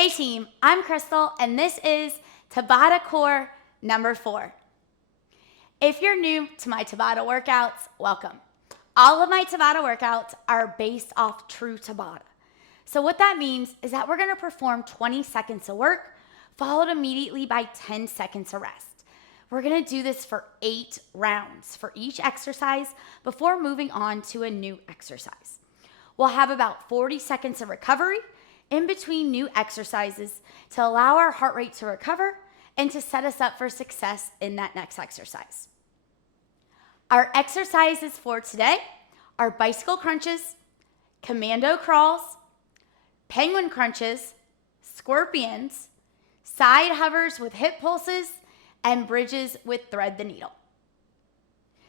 Hey team, I'm Crystal and this is Tabata Core number 4. If you're new to my Tabata workouts, welcome. All of my Tabata workouts are based off true Tabata. So what that means is that we're gonna perform 20 seconds of work, followed immediately by 10 seconds of rest. We're gonna do this for 8 rounds for each exercise before moving on to a new exercise. We'll have about 40 seconds of recovery in between new exercises to allow our heart rate to recover and to set us up for success in that next exercise. Our exercises for today are bicycle crunches, commando crawls, penguin crunches, scorpions, side hovers with hip pulses, and bridges with thread the needle.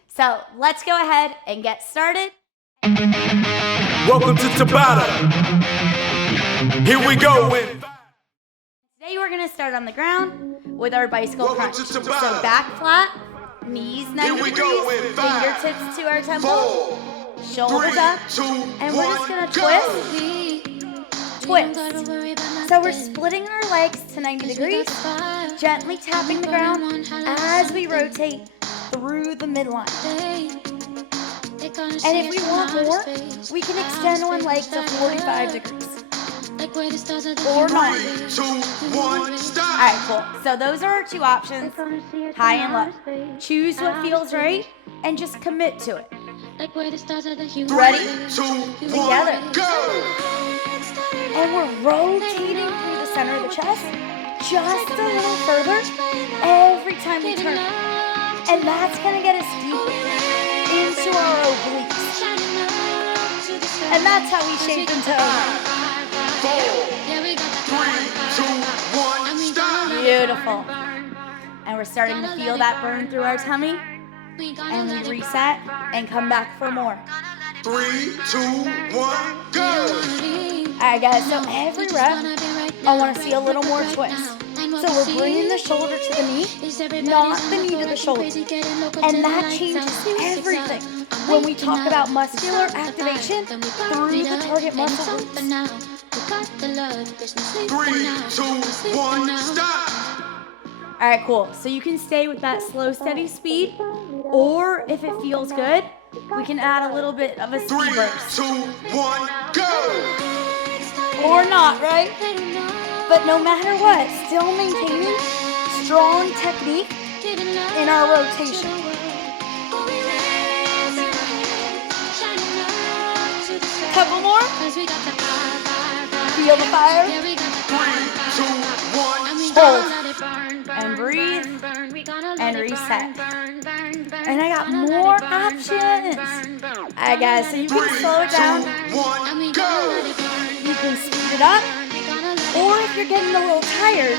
So let's go ahead and get started. Welcome to Tabata. Here we go. Today we're going to start on the ground with our bicycle crunch. So Tabata. back flat, knees 90 Here we go degrees, in 5, fingertips to our temple, 4, shoulders 3, up, 2, and we're just 1, going to go. twist. So we're splitting our legs to 90 degrees, gently tapping the ground as we rotate through the midline. And if we want more, we can extend one leg to 45 degrees. Or not. 3, 2, 1, stop. All right, cool. So those are our two options, high and low. Choose what feels right and just commit to it. 3, Ready? 2, 1, Together. go. And we're rotating through the center of the chest just a little further every time we turn. And that's gonna get us deeper into our obliques. And that's how we shape and toe. 4, 3, 2, 1, stop. Beautiful. And we're starting to feel that burn through our tummy. And we reset and come back for more. 3, 2, 1, go. Alright guys, so every rep, I want to see a little more twist. So we're bringing the shoulder to the knee, not the knee to the shoulder. And that changes everything when we talk about muscular activation through the target muscle groups. 3, 2, 1, stop. Alright, cool. So you can stay with that slow, steady speed, or if it feels good, we can add a little bit of a 3, speed burst. 2, 1, go. Or not, right? But no matter what, still maintaining strong technique in our rotation. Couple more. Feel the fire. 3, 2, 1, Hold. And breathe. And reset. And I got more options. Alright guys, so you can slow it down. 2, 1, go. You can speed it up. Or if you're getting a little tired,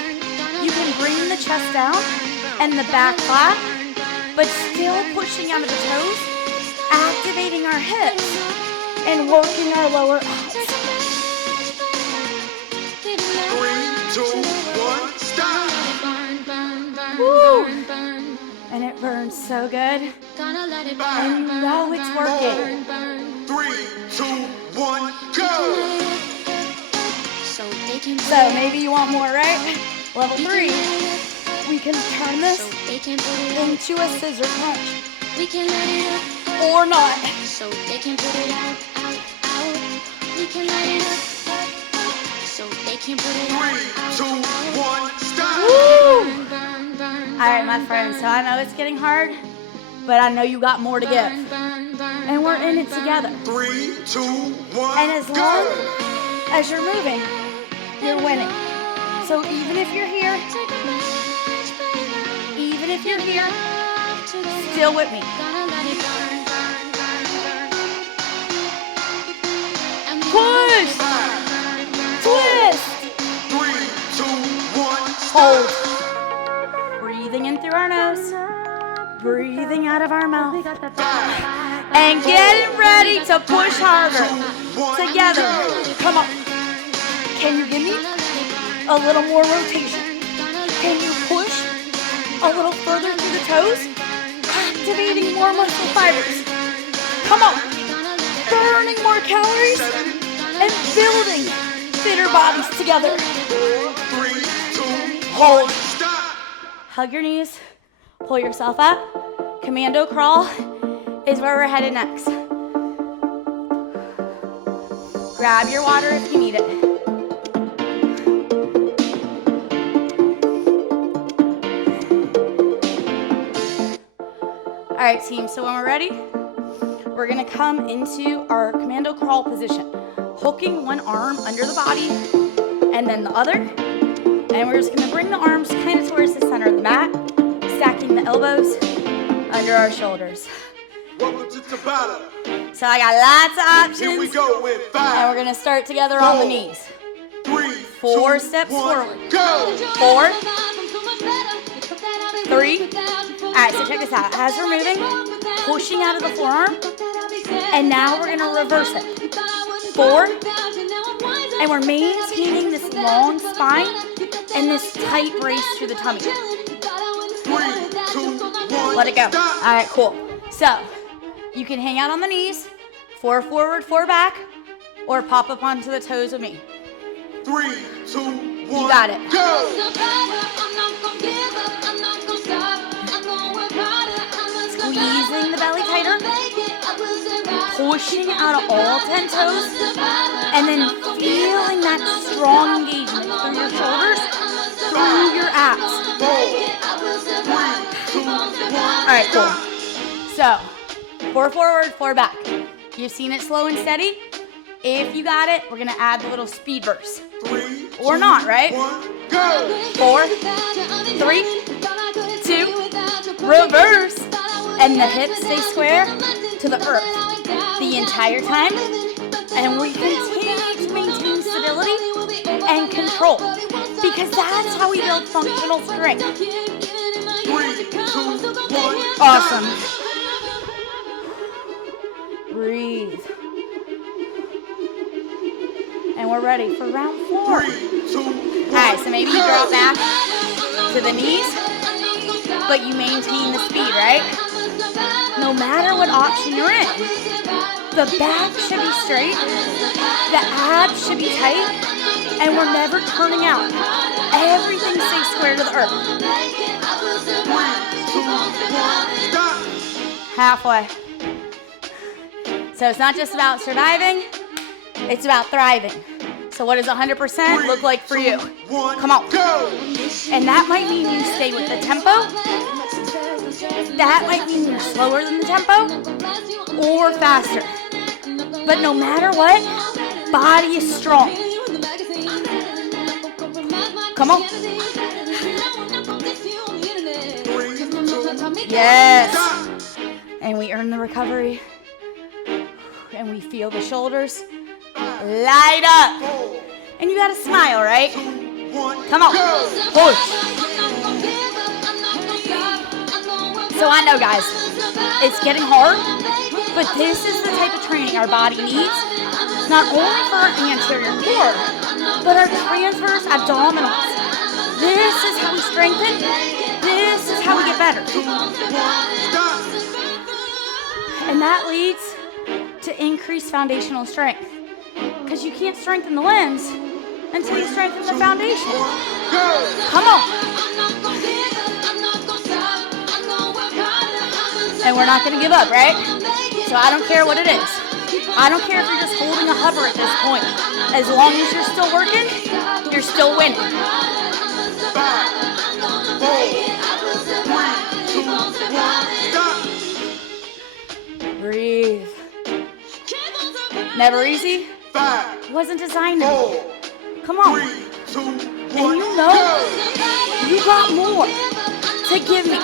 you can bring the chest down and the back flat, but still pushing out of the toes, activating our hips, and working our lower abs. 3, 2, 1, stop. Woo! And it burns so good. And you know it's working. 3, 2, 1, go. So maybe you want more, right? Level 3, we can turn this into a scissor crunch. Or not. 3, 2, 1, stop. Woo! Alright, my friends, so I know it's getting hard, but I know you got more to give. And we're in it together. 3, 2, 1, And as long as you're moving, you're winning. So even if you're here, still with me. Push! Twist! 3, 2, 1, Hold. Breathing in through our nose, breathing out of our mouth, and getting ready to push harder. Together. Come on. Can you give me a little more rotation? Can you push a little further through the toes? Activating more muscle fibers. Come on. Burning more calories and building fitter bodies together. hold. Stop. Hug your knees, pull yourself up. Commando crawl is where we're headed next. Grab your water if you need it. All right, team, so when we're ready, we're gonna come into our commando crawl position, hooking one arm under the body and then the other. And we're just gonna bring the arms kind of towards the center of the mat, stacking the elbows under our shoulders. Welcome to Tabata. So I got lots of options. Here we go with And 5, we're gonna start together on the knees. 3, 4 2, steps 1, forward. Go. 4, 3. All right, so check this out. As we're moving, pushing out of the forearm, and now we're gonna reverse it. 4, and we're maintaining this long spine and this tight brace through the tummy. 3, 2, 1. Let it go. Stop. All right, cool. So you can hang out on the knees, 4 forward, 4 back, or pop up onto the toes with me. 3, 2, 1. You got it. Go. Squeezing the belly tighter, pushing out of all 10 toes, and then feeling that strong engagement through your shoulders, through your abs. 4, 3, 2, 1. All right, cool. So 4 forward, 4 back. You've seen it slow and steady. If you got it, we're gonna add the little speed burst. 3, Or not, right? 1, go. 4, 3, 2, reverse. And the hips stay square to the earth the entire time. And we continue to maintain stability and control, because that's how we build functional strength. 3, 2, 1. Awesome. Breathe. And we're ready for round 4. 3, 2, 1. All right, so maybe you drop back to the knees, but you maintain the speed, right? No matter what option you're in, the back should be straight, the abs should be tight, and we're never turning out. Everything stays square to the earth. 3, 2, 1. Stop. Halfway. So it's not just about surviving, it's about thriving. So what does 100% look like for you? 1, Come on. go. And that might mean you stay with the tempo. That might mean you're slower than the tempo or faster. But no matter what, body is strong. Come on. 3, 2, Yes. stop. And we earn the recovery. And we feel the shoulders light up. 4, And you gotta smile, right? 1, Come on. go. Push. So I know, guys, it's getting hard, but this is the type of training our body needs, not only for our anterior core, but our transverse abdominals. This is how we strengthen. This is how we get better. 2, 1, stop. And that leads to increased foundational strength, because you can't strengthen the limbs until you strengthen the foundation. 1, go. Come on. And we're not gonna give up, right? So I don't care what it is. I don't care if you're just holding a hover at this point. As long as you're still working, you're still winning. 5, 4, 3, 2, 1, stop. Breathe. Never easy. 5, Wasn't designed to be. 4, Come on. 3, 2, 1, And you know go. you got more to give me.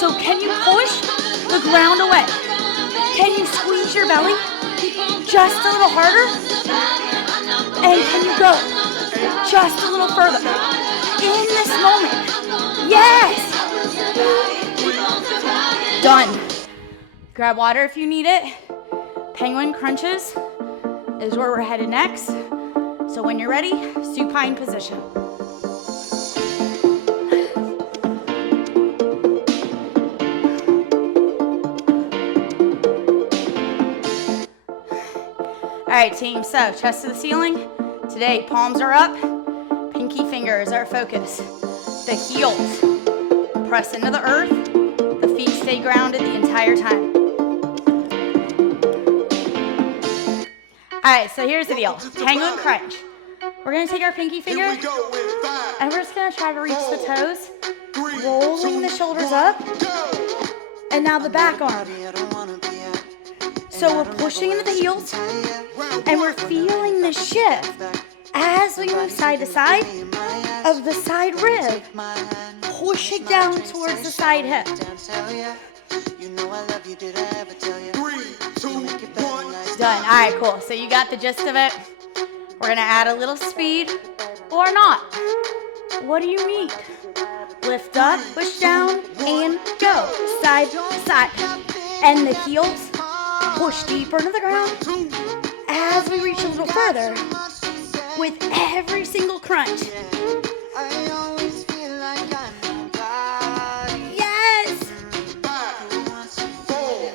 So can you push the ground away? Can you squeeze your belly just a little harder? And can you go just a little further in this moment? Yes! Done. Grab water if you need it. Penguin crunches is where we're headed next. So when you're ready, supine position. All right, team, so chest to the ceiling. Today, palms are up, pinky finger is our focus. The heels press into the earth. The feet stay grounded the entire time. All right, so here's the deal. Penguin crunch. We're gonna take our pinky finger and we're just gonna try to reach the toes, rolling the shoulders up, and now the back arm. So we're pushing into the heels and we're feeling the shift as we move side to side of the side rib, pushing down towards the side hip. 3, 2, 1. Done. All right, cool. So you got the gist of it. We're gonna add a little speed or not. What do you need? Lift up, push down, and go. Side to side. And the heels push deeper into the ground as we reach a little further with every single crunch. Yes! 5, 4,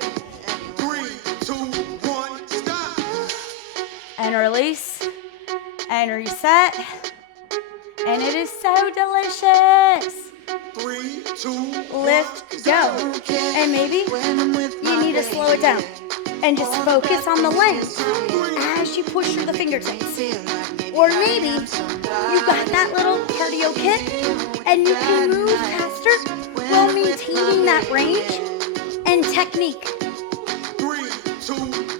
3, 2, 1, stop. And release and reset. And it is so delicious. 3, 2, 1. Lift, go. And maybe you need to slow it down and just focus on the length as you push through the fingertips. Or maybe you got that little cardio kit and you can move faster while maintaining that range and technique. 3, 2,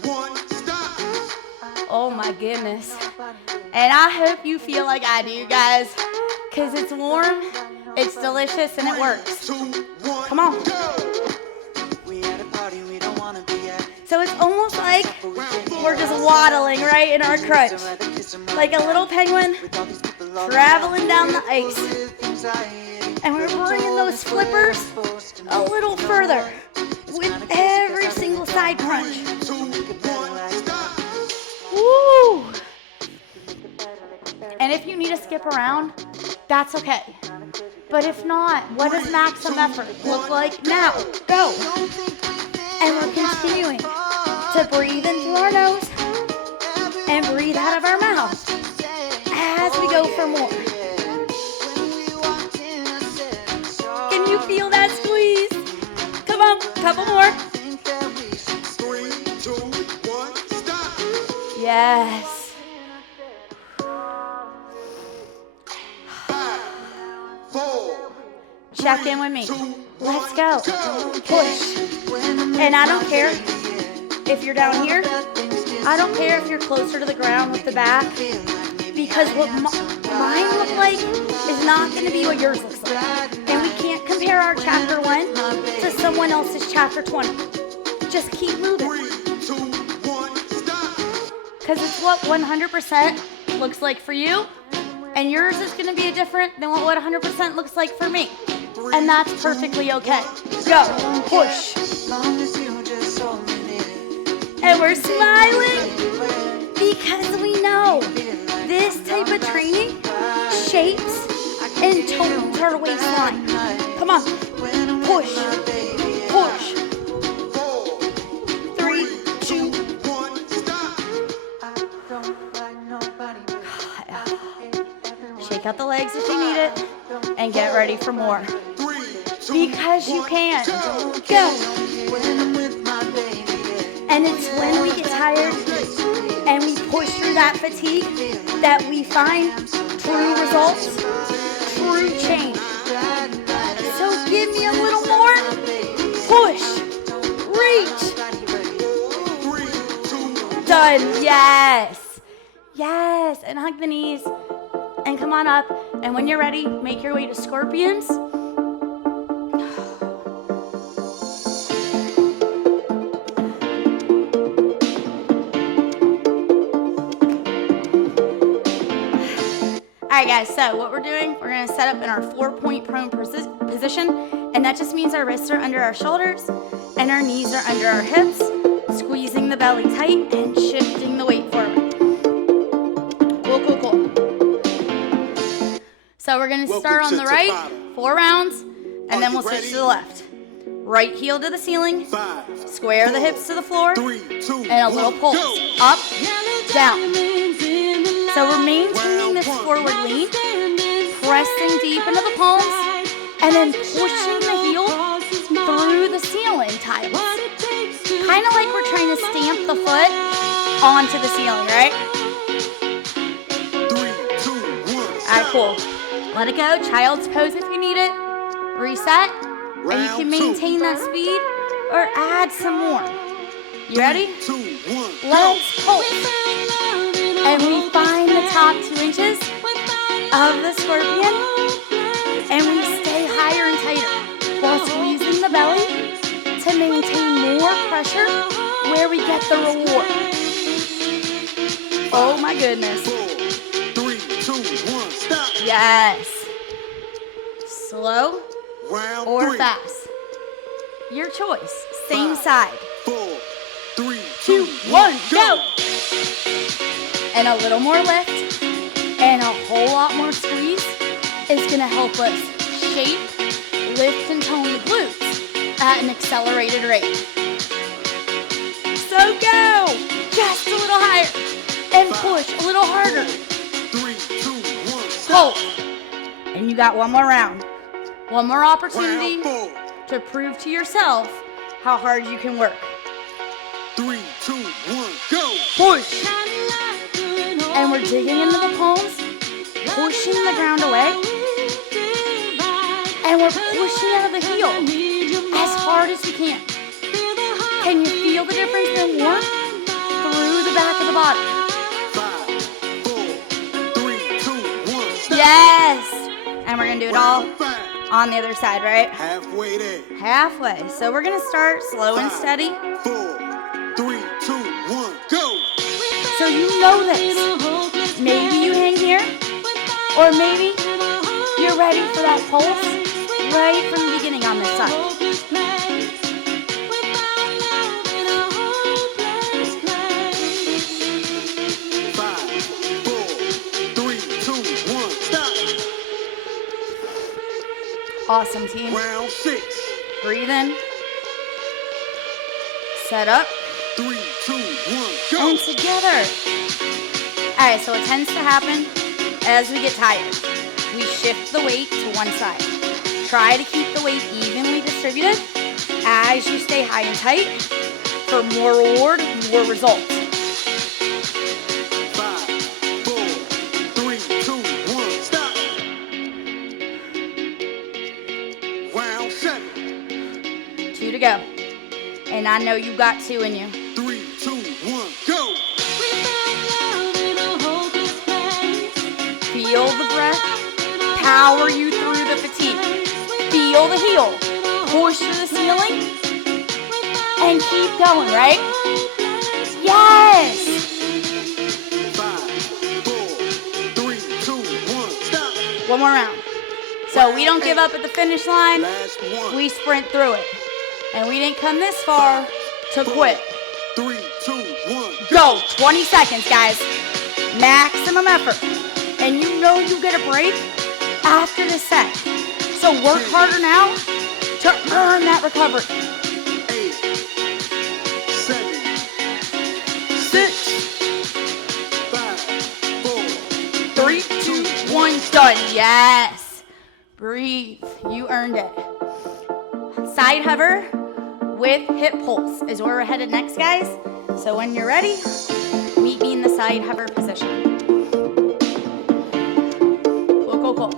1, stop. Oh my goodness. And I hope you feel like I do, guys, because it's warm, it's delicious, and it works. 2, 1. Come on. So it's almost like we're just waddling right in our crunch, like a little penguin traveling down the ice. And we're bringing those flippers a little further with every single side crunch. 2, 1, stop. Woo! And if you need to skip around, that's okay. But if not, what does maximum effort look like now? Go! And we're continuing to breathe in through our nose and breathe out of our mouth as we go for more. Can you feel that squeeze? Come on, couple more. 3, 2, 1, stop. Yes. 5, 4. Check in with me. Let's go. Push. And I don't care if you're down here. I don't care if you're closer to the ground with the back. Because what mine look like is not going to be what yours looks like. And we can't compare our chapter 1 to someone else's chapter 20. Just keep moving. 3, 2, 1, stop. Because it's what 100% looks like for you. And yours is going to be different than what 100% looks like for me. And that's perfectly okay. Go. Push. And we're smiling because we know this type of training shapes and tones our waistline. Come on. Push. Push. 3, 2, 1, stop. Shake out the legs if you need it. And get ready for more. 3, 2, Because you can. Go. And it's when we get tired and we push through that fatigue that we find true results, true change. So give me a little more. Push. Reach. 3, 2, Done. Yes. Yes. And hug the knees. And come on up. And when you're ready, make your way to scorpions. All right, guys, so what we're doing, we're going to set up in our 4-point prone position, and that just means our wrists are under our shoulders and our knees are under our hips, squeezing the belly tight and shifting the weight forward. Cool, cool, cool. So we're going to start on the right, 4 rounds, and then we'll switch to the left. Right heel to the ceiling, 5, square the hips to the floor, 3, 2, and a little 1, pulse. go. Up, down. So we're maintaining this forward lean, pressing deep into the palms, and then pushing the heel through the ceiling tiles. Kind of like we're trying to stamp the foot onto the ceiling, right? 3, 2, 1, All right, stop. cool. Let it go. Child's pose if you need it. Reset. And you can maintain that speed or add some more. You ready? 2, 1, go. Let's pulse. And we find the top 2 inches of the scorpion. And we stay higher and tighter while squeezing the belly to maintain more pressure where we get the reward. Oh my goodness. 4, 3, 2, 1, stop. Yes. Slow Round or 3. fast. Your choice. Same 5, side. 4, 3, 2, 2, 1, 1, go. And a little more lift and a whole lot more squeeze is going to help us shape, lift, and tone the glutes at an accelerated rate. So go. Just a little higher and push a little harder. 3, 2, 1, stop. Hold. And you got one more round. One more opportunity Round 4, to prove to yourself how hard you can work. 3, 2, 1, go. Push. And we're digging into the palms, pushing the ground away, and we're pushing out of the heel as hard as you can. Can you feel the difference in warmth through the back of the body? 5, 4, 3, 2, 1, stop. Yes. And we're gonna do it all Round 5, on the other side, right? halfway there. Halfway. So we're gonna start slow and 5, steady. 4, 3, 2, 1, go. So you know this. Maybe you hang here, or maybe you're ready for that pulse right from the beginning on this side. 5, 4, 3, 2, 1, stop. Awesome, team. Round 6, Breathe in. Set up. 3, 2, 1, go. And together. All right, so what tends to happen as we get tired, we shift the weight to one side. Try to keep the weight evenly distributed as you stay high and tight for more reward, more results. 5, 4, 3, 2, 1, stop. Round 7, 2 to go. And I know you got 2 in you. 3, 2, 1, go. Feel the breath power you through the fatigue. Feel the heel push to the ceiling and keep going, right? Yes! 5, 4, 3, 2, 1, stop. One more round. So we don't give up at the finish line. Last one. We sprint through it. And we didn't come this far to quit. 3, 2, 1, Go! 20 seconds, guys. Maximum effort. And you know you get a break after the set. So work harder now to earn that recovery. 8, 7, 6, 5, 4, 3, 2, 1, done. Yes. Breathe. You earned it. Side hover with hip pulse is where we're headed next, guys. So when you're ready, meet me in the side hover position. Cool.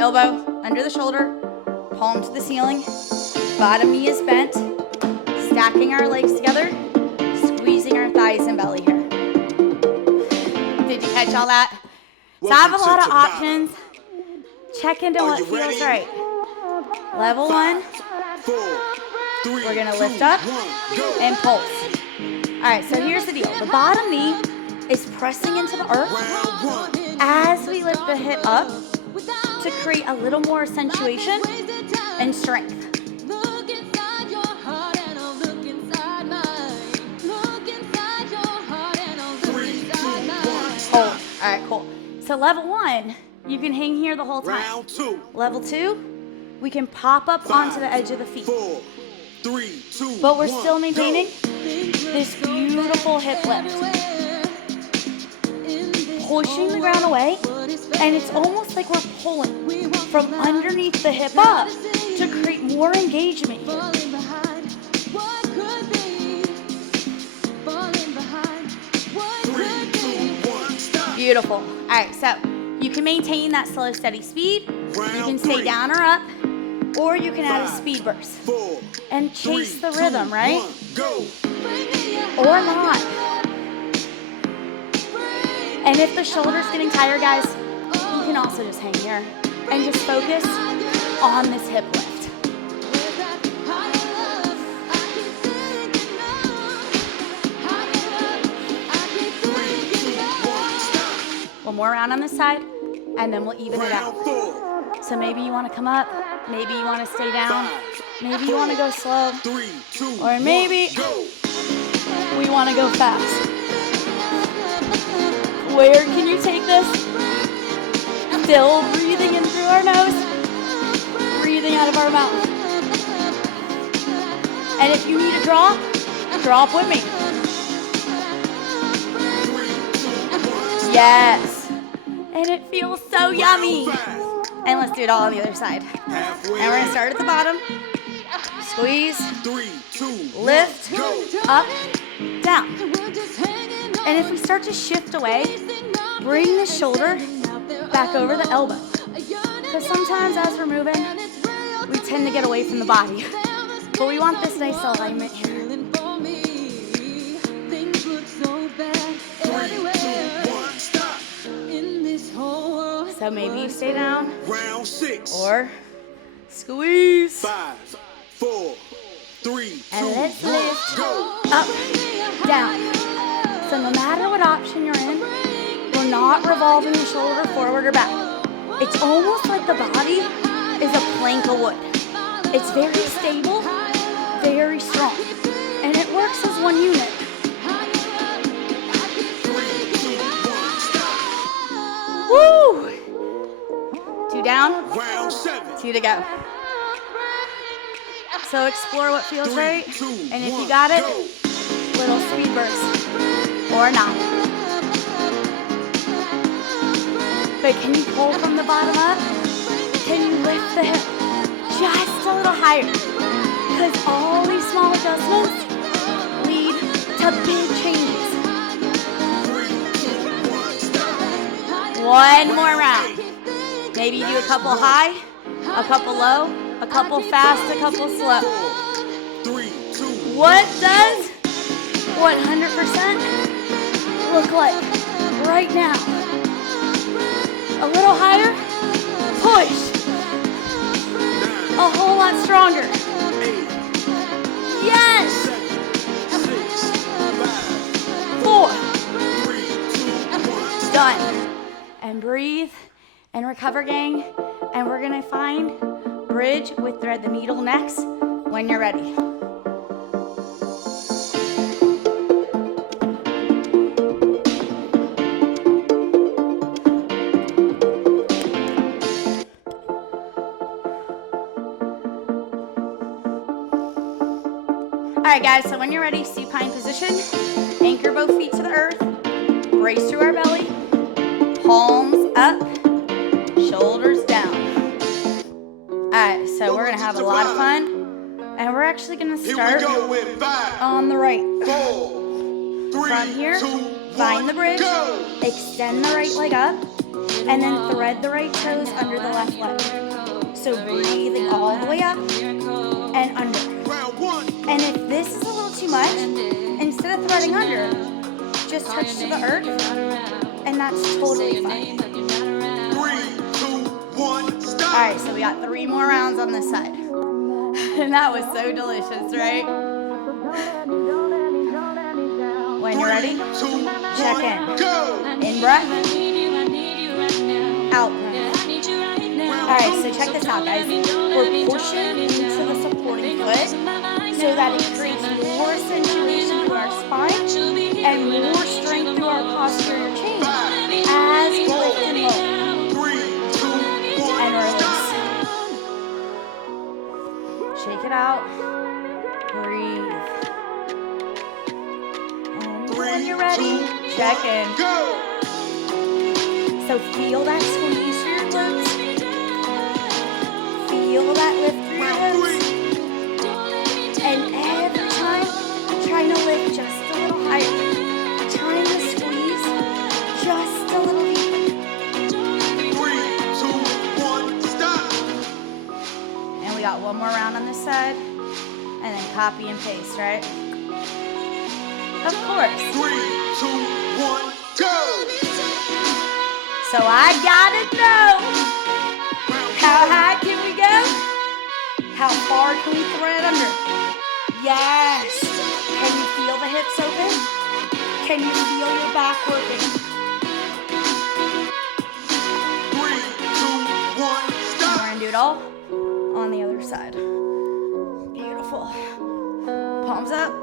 Elbow under the shoulder, palm to the ceiling, bottom knee is bent, stacking our legs together, squeezing our thighs and belly here. Did you catch all that? So I have a lot of options. Check into what you feels ready? right. Level 1, 4, 3, we're gonna 2, lift up 1, go. and pulse. All right, so here's the deal. The bottom knee is pressing into the earth Round 1, as we lift the hip up to create a little more accentuation and strength. 3, 2, 1, Oh, all right, cool. So level 1, you can hang here the whole time. Round 2, Level 2, we can pop up onto the edge of the feet. 4, 3, 2, But we're 1, still maintaining go. this beautiful hip lift. Pushing the ground away, and it's almost like we're pulling from underneath the hip up to create more engagement here. Beautiful. All right, so you can maintain that slow, steady speed. You can stay down or up, or you can add a speed burst and chase the rhythm, right? Or not. And if the shoulder's getting tired, guys, you can also just hang here and just focus on this hip lift. One more round on this side, and then we'll even it out. So maybe you want to come up, maybe you want to stay down, maybe you want to go slow, or maybe we want to go fast. Where can you take this? Still breathing in through our nose, breathing out of our mouth. And if you need a drop with me. Yes. And it feels so yummy. And let's do it all on the other side. And we're gonna start at the bottom. Squeeze, lift, up, down. And if we start to shift away, bring the shoulder back over the elbow. Because sometimes as we're moving, we tend to get away from the body. But we want this nice alignment here. So maybe you stay down, Round 6, or squeeze, 5, 4, 3, 2, and let's 1, lift, go. up, down. So no matter what option you're in, we're not revolving the shoulder forward or back. It's almost like the body is a plank of wood. It's very stable, very strong, and it works as one unit. Woo! 2 down, Round 7, 2 to go. So explore what feels right, and if you got it, little speed burst, or not. But can you pull from the bottom up? Can you lift the hip just a little higher? Because all these small adjustments lead to big changes. 1 more round. Maybe you do a couple high, a couple low, a couple fast, a couple slow. What does 100% look like right now? A little higher, push. A whole lot stronger. Yes. 4. Done. And breathe and recover, gang. And we're gonna find bridge with thread the needle next when you're ready. All right, guys, so when you're ready, supine position, anchor both feet to the earth, brace through our belly, palms up, shoulders down. All right, so we're gonna have a lot of fun, and we're actually gonna start on the right. From here, find the bridge, extend the right leg up, and then thread the right toes under the left leg. So breathing all the way up and under. And if this is a little too much, instead of threading under, just touch to the earth, and that's totally fine. 3, 2, 1, stop. All right, so we got 3 more rounds on this side. And that was so delicious, right? When you're ready, check in. In breath, out breath. All right, so check this out, guys. We're pushing into the supporting foot so that it creates more accentuation through our spine and more strength through our posterior chain as we lift and lower. 3, 2, 1, And release. Shake it out. Breathe. when you're ready, check in. Go. So feel that squeeze through your glutes. Feel that lift through your hips. And every time, trying to lift just a little higher. Trying to squeeze just a little deeper. 3, 2, 1, stop. And we got one more round on this side. And then copy and paste, right? Of course. 3, 2, 1, go. So I gotta know, how high can we go? How far can we thread under? Yes. Can you feel the hips open? Can you feel your back working? 3, 2, 1, We're stop. gonna do it all on the other side. Beautiful. Palms up.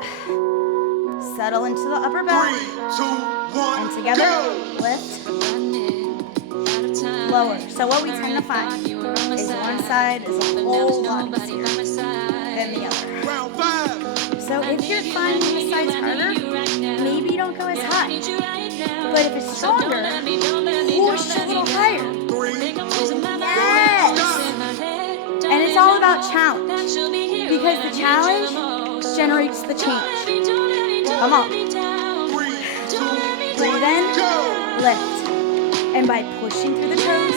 Settle into the upper 3, back. 2, 1, And together, go. lift, lower. So what we tend to find is one side is a whole lot easier than the other. Round 5. So if you're finding the sides harder, maybe you don't go as high. But if it's stronger, push a little higher. 3, 2, Yes! And it's all about challenge. Because the challenge generates the change. Come on. 3, 2, Breathe in, go. lift. And by pushing through the toes,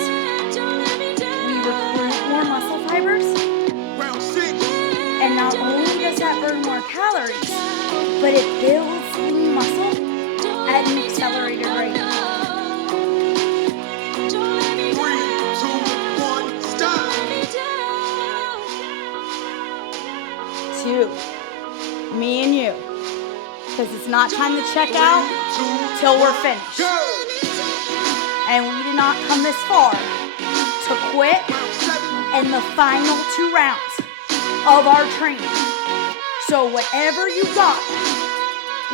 we recruit more muscle fibers. Round 6. And not only does that burn more calories, but it builds lean muscle at an accelerated rate. 3, 2, 1, stop. 2, me and you. Because it's not time to check out till we're finished. Go. And we did not come this far to quit Round 7. in the final 2 rounds of our training. So whatever you got,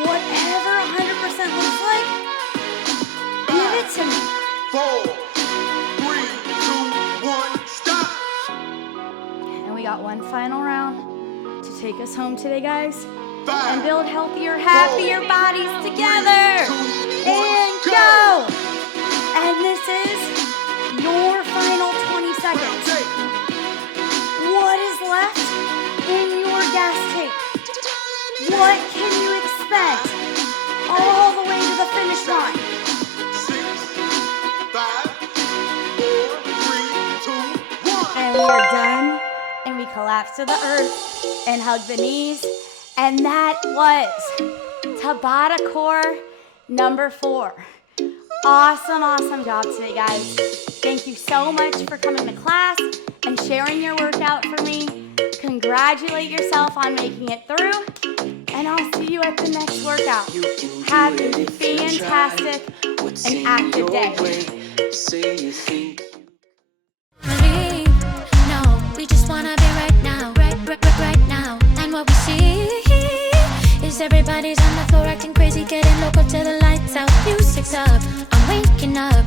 whatever 100% looks like, give it to me. 4, 3, 2, 1, stop. And we got one final round to take us home today, guys. 5, And build healthier, happier bodies together. And go! And this is your final 20 seconds. What is left in your gas tank? What can you expect all the way to the finish line? 6, 5, 4, 3, 2, 1. And we are done. And we collapse to the earth and hug the knees. And that was Tabata Core number 4. Awesome job today, guys. Thank you so much for coming to class and sharing your workout for me. Congratulate yourself on making it through. And I'll see you at the next workout. Have a fantastic and active day. Say you think No, we just wanna be right now, right now. And what we see is everybody's on the floor acting crazy, getting local till the lights out. Music's up, I'm waking up.